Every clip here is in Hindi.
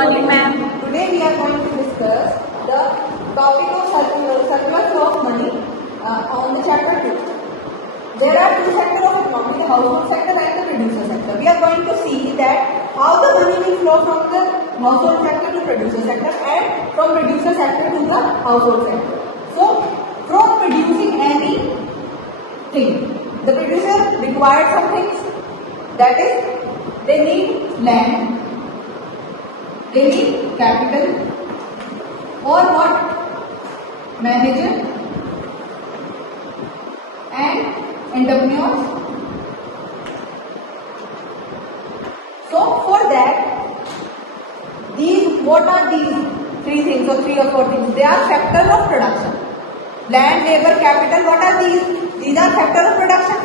morning, ma'am. Today we are going to discuss the topic of circular flow of money on the chapter 2. There are two sectors of economy, the household sector and the producer sector. We are going to see that how the money will flow from the household sector to producer sector and from producer sector to the household sector. So, from producing anything, the producer requires some things, that is, they need land, they need capital, or what? Manager and entrepreneurs. So for that, what are these three things or three or four things? They are factors of production. Land, labor, capital, what are these? These are factors of production.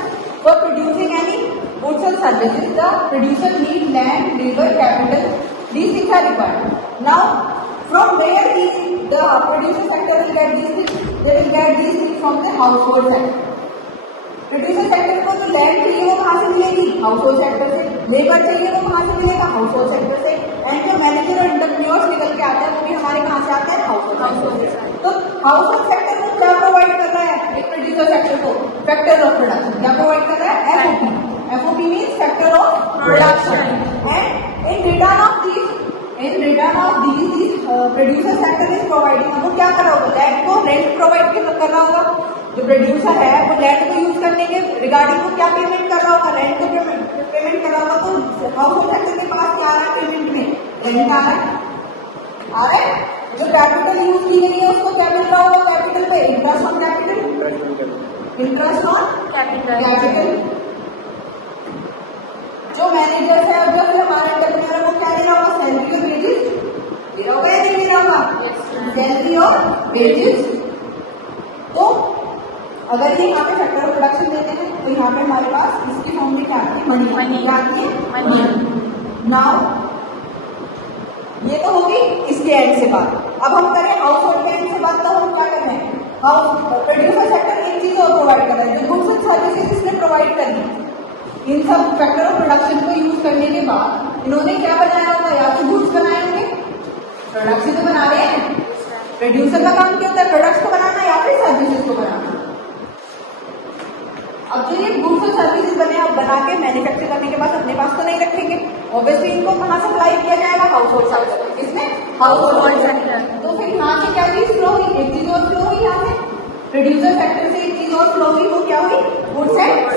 For producing any goods or services, the producer needs land, labor, capital. These things are required. Now, from where the producer sector will get these things? They will get these things from the household sector. Producer sector को तो लैंड चाहिए वो कहाँ से मिलेगी? हाउसहोल्ड सेक्टर से. लेबर चाहिए वो कहाँ से मिलेगा? हाउसहोल्ड सेक्टर से. एंड जो मैनेजर और एंटरप्रेन्योर्स निकल के आते हैं वो भी हमारे कहाँ से आते हैं? Household sector. तो हाउसहोल्ड सेक्टर को क्या प्रोवाइड कर रहा है एक प्रोड्यूसर सेक्टर को? Factor of production. क्या प्रोवाइड कर रहा है? FOP. FOP means factor of production. And in return of these producer sector is providing. हमको क्या कर रहा होगा? लैंड को रेंट प्रोवाइड कर रहा होगा. जो प्रोड्यूसर है वो लैंड को यूज करने के रिगार्डिंग को क्या पेमेंट कर रहा होगा? रेंट को पेमेंट कर रहा होगा. तो हाउसहोल्ड सेक्टर के पास क्या आ रहा है पेमेंट में? रेंट आ रहा है. जो कैपिटल यूज की गई है उसको क्या मिल रहा होगा? कैपिटल पे interest on capital. Interest on capital. जो मैनेजर है अब जब हमारे एंटरप्रेन्योर को क्या दे रहा होगा? सैलरी और वेजेस दे रहा होगा या नहीं दे रहा होगा? सैलरी और वेजेस. तो अगर ये यहाँ पे फैक्टर ऑफ प्रोडक्शन देते हैं तो यहाँ पे हमारे पास इसकी फॉर्म में क्या आती है? मनी. क्या आती है? मनी. नाउ ये तो होगी इसके एंड से बात. अब हम करें हाउसहोल्ड के एंड से बात. तो हम क्या कर रहे हैं? प्रोड्यूसर सेक्टर एक चीज और प्रोवाइड कर रहा है, जो गुड्स एंड सर्विसेज इसने प्रोवाइड करनी. इन सब फैक्टर ऑफ प्रोडक्शन को यूज करने के बाद इन्होंने क्या बनाया होगा? या तो गुड्स बनाए होंगे. प्रोडक्ट्स ही तो बना रहे हैं. प्रोड्यूसर का काम क्या होता है? प्रोडक्ट्स को बनाना या फिर सर्विसेज को बनाना. अब जो ये गुड्स और सर्विसेज बने अब बना के मैन्युफैक्चर करने के बाद अपने पास तो नहीं रखेंगे. ऑब्वियसली इनको कहाँ सप्लाई किया जाएगा? Household sector. इसमें हाउसहोल्ड सेक्टर. तो फिर यहाँ से क्या चीज फ्लो हुई? एक चीज और फ्लो हुई. यहाँ से प्रोड्यूसर सेक्टर से एक चीज और फ्लो हुई. वो क्या हुई? Goods and